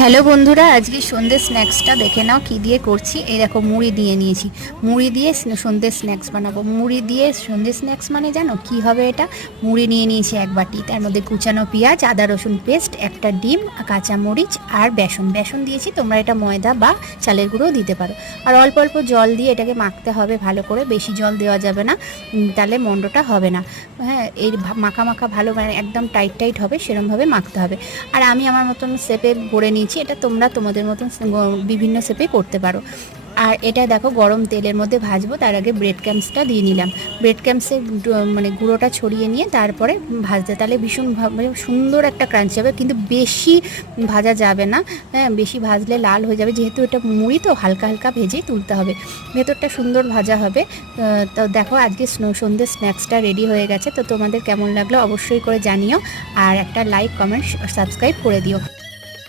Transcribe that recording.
Hello বন্ধুরা, আজকে সন্ধ্যে স্ন্যাক্সটা দেখে নাও কি দিয়ে করছি। এই দেখো, মুড়ি দিয়ে নিয়েছি। মুড়ি দিয়ে সন্ধ্যে স্ন্যাক্স বানাবো। মুড়ি দিয়ে সন্ধ্যে স্ন্যাক্স মানে জানো কি হবে? এটা মুড়ি নিয়ে নিয়েছি এক বাটি, তার মধ্যে কুচানো পেঁয়াজ, আদা রসুন পেস্ট, একটা ডিম, কাঁচামরিচ আর বেসন বেসন দিয়েছি। তোমরা এটা ময়দা বা চালের গুঁড়োও দিতে পারো। আর অল্প অল্প জল দিয়ে এটাকে মাখতে হবে ভালো করে, বেশি জল দেওয়া যাবে না, তাহলে মন্ডটা হবে না। হ্যাঁ, এই মাখা মাখা ভালো, মানে একদম টাইট টাইট হবে সেরকমভাবে মাখতে হবে। আর আমি আমার মতন শেপে গড়ে নিয়েছি, এটা তোমরা তোমাদের মতন বিভিন্ন শেপে করতে পারো। আর এটা দেখো গরম তেলের মধ্যে ভাজবো, তার আগে ব্রেড ক্রাম্বসটা দিয়ে নিলাম। ব্রেড ক্রাম্বসের মানে গুঁড়োটা ছড়িয়ে নিয়ে তারপরে ভাজতে, তাহলে ভীষণভাবে সুন্দর একটা ক্রাঞ্চি হবে, কিন্তু বেশি ভাজা যাবে না। হ্যাঁ, বেশি ভাজলে লাল হয়ে যাবে, যেহেতু এটা মুড়ি তো হালকা হালকা ভেজেই তুলতে হবে, ভেতরটা সুন্দর ভাজা হবে। তো দেখো আজকে সন্ধ্যে স্ন্যাক্সটা রেডি হয়ে গেছে। তো তোমাদের কেমন লাগলো অবশ্যই করে জানিও, আর একটা লাইক কমেন্ট সাবস্ক্রাইব করে দিও।